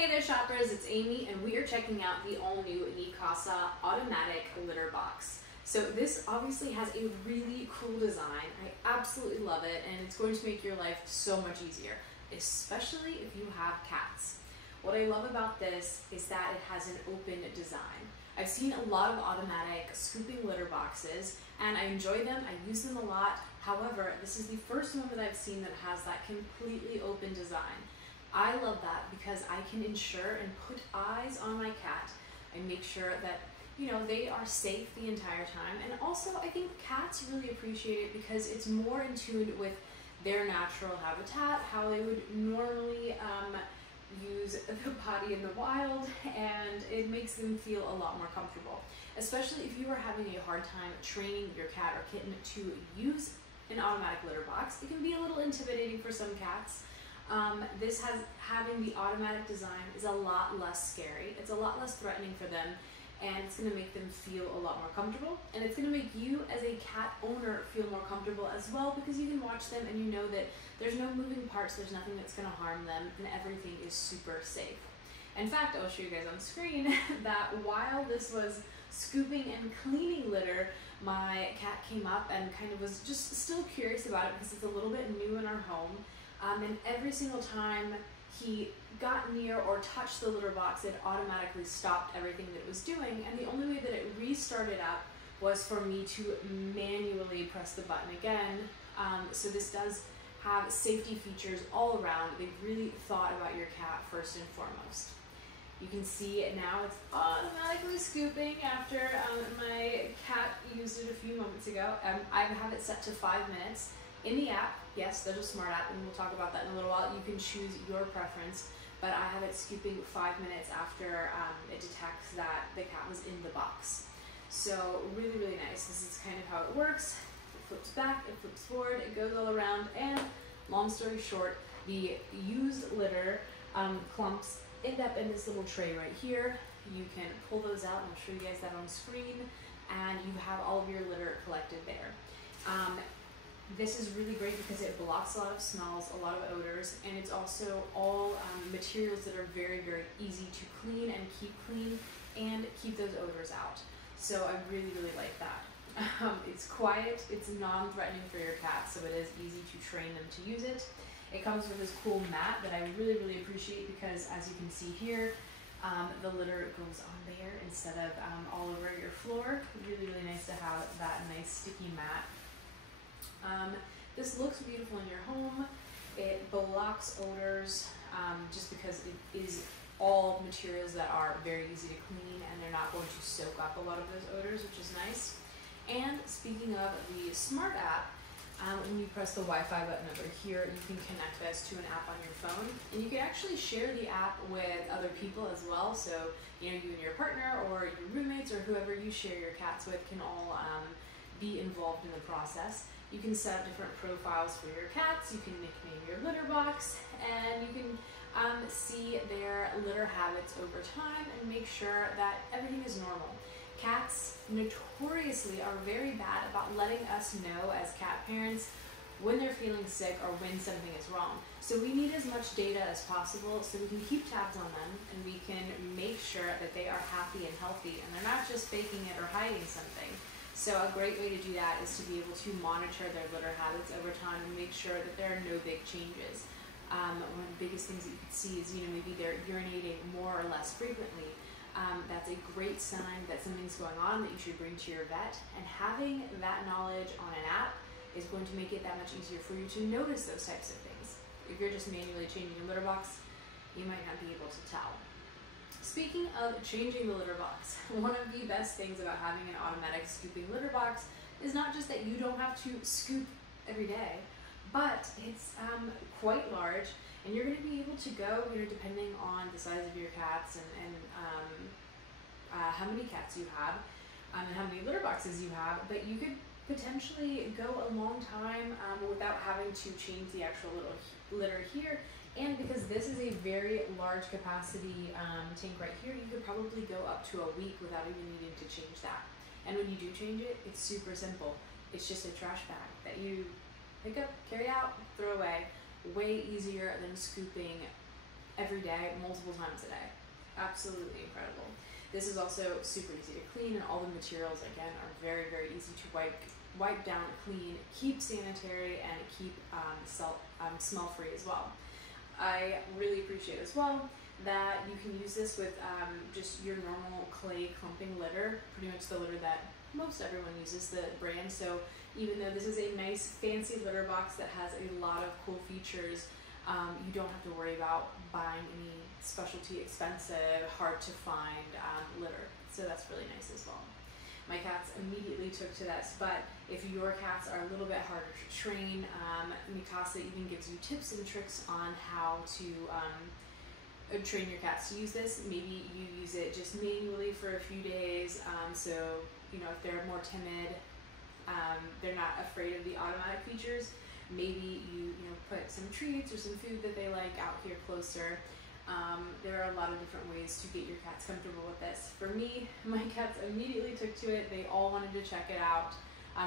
Hey there shoppers, it's Amy and we are checking out the all new Neakasa automatic litter box. So this obviously has a really cool design. I absolutely love it and it's going to make your life so much easier, especially if you have cats. What I love about this is that it has an open design. I've seen a lot of automatic scooping litter boxes and I enjoy them, I use them a lot. However, this is the first one that I've seen that has that completely open design. I love that because I can ensure and put eyes on my cat and make sure that, they are safe the entire time. And also I think cats really appreciate it because it's more in tune with their natural habitat, how they would normally use the potty in the wild, and it makes them feel a lot more comfortable. Especially if you are having a hard time training your cat or kitten to use an automatic litter box. It can be a little intimidating for some cats. Having the automatic design is a lot less scary. It's a lot less threatening for them, and it's going to make them feel a lot more comfortable. And it's going to make you as a cat owner feel more comfortable as well because you can watch them and you know that there's no moving parts, there's nothing that's going to harm them, and everything is super safe. In fact, I'll show you guys on screen that while this was scooping and cleaning litter, my cat came up and kind of was just still curious about it because it's a little bit new in our home. And every single time he got near or touched the litter box, it automatically stopped everything that it was doing. And the only way that it restarted up was for me to manually press the button again. So this does have safety features all around. They've really thought about your cat first and foremost. You can see it now, it's automatically scooping after my cat used it a few moments ago. I have it set to 5 minutes. In the app, yes, there's a smart app, and we'll talk about that in a little while. You can choose your preference, but I have it scooping 5 minutes after it detects that the cat was in the box. So really, really nice. This is kind of how it works. It flips back, it flips forward, it goes all around, and long story short, the used litter clumps end up in this little tray right here. You can pull those out, and I'll show you guys that on screen, and you have all of your litter collected there. This is really great because it blocks a lot of smells, a lot of odors, and it's also all materials that are very, very easy to clean and keep those odors out. So I really, really like that. It's quiet, it's non-threatening for your cat, so it is easy to train them to use it. It comes with this cool mat that I really, really appreciate because as you can see here, the litter goes on there instead of all over your floor. Really, really nice to have that nice sticky mat. This looks beautiful in your home. It blocks odors just because it is all materials that are very easy to clean and they're not going to soak up a lot of those odors, which is nice. And speaking of the smart app, when you press the Wi-Fi button over here, you can connect this to an app on your phone, and you can actually share the app with other people as well. So you and your partner or your roommates or whoever you share your cats with can all be involved in the process. You can set up different profiles for your cats, you can nickname your litter box, and you can see their litter habits over time and make sure that everything is normal. Cats notoriously are very bad about letting us know as cat parents when they're feeling sick or when something is wrong. So we need as much data as possible so we can keep tabs on them and we can make sure that they are happy and healthy and they're not just faking it or hiding something. So a great way to do that is to be able to monitor their litter habits over time and make sure that there are no big changes. One of the biggest things that you can see is, maybe they're urinating more or less frequently. That's a great sign that something's going on that you should bring to your vet. And having that knowledge on an app is going to make it that much easier for you to notice those types of things. If you're just manually changing your litter box, you might not be able to tell. Speaking of changing the litter box, one of the best things about having an automatic scooping litter box is not just that you don't have to scoop every day, but it's quite large, and you're going to be able to go, depending on the size of your cats and how many cats you have and how many litter boxes you have, but you could potentially go a long time without having to change the actual little litter here. And because this is a very large capacity tank right here, you could probably go up to a week without even needing to change that. And when you do change it, it's super simple. It's just a trash bag that you pick up, carry out, throw away. Way easier than scooping every day, multiple times a day. Absolutely incredible. This is also super easy to clean, and all the materials, again, are very, very easy to wipe down, clean, keep sanitary, and keep smell-free as well. I really appreciate as well that you can use this with just your normal clay clumping litter, pretty much the litter that most everyone uses, the brand. So even though this is a nice fancy litter box that has a lot of cool features, you don't have to worry about buying any specialty, expensive, hard to find litter. So that's really nice as well. My cats immediately took to this, but if your cats are a little bit harder to train, Neakasa even gives you tips and tricks on how to train your cats to use this. Maybe you use it just manually for a few days, so if they're more timid, they're not afraid of the automatic features. Maybe you put some treats or some food that they like out here closer. There are a lot of different ways to get your cats comfortable with this. For me, my cats immediately took to it. They all wanted to check it out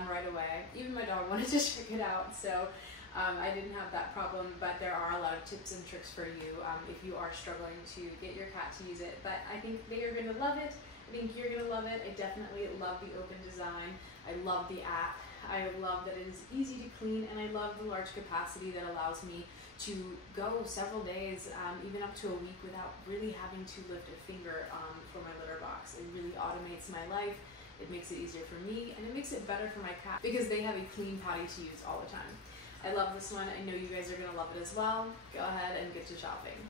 right away. Even my dog wanted to check it out, so I didn't have that problem, but there are a lot of tips and tricks for you if you are struggling to get your cat to use it. But I think they are going to love it. I think you're going to love it. I definitely love the open design. I love the app. I love that it is easy to clean, and I love the large capacity that allows me to go several days, even up to a week, without really having to lift a finger for my litter box. It really automates my life. It makes it easier for me, and it makes it better for my cat because they have a clean potty to use all the time. I love this one. I know you guys are going to love it as well. Go ahead and get to shopping.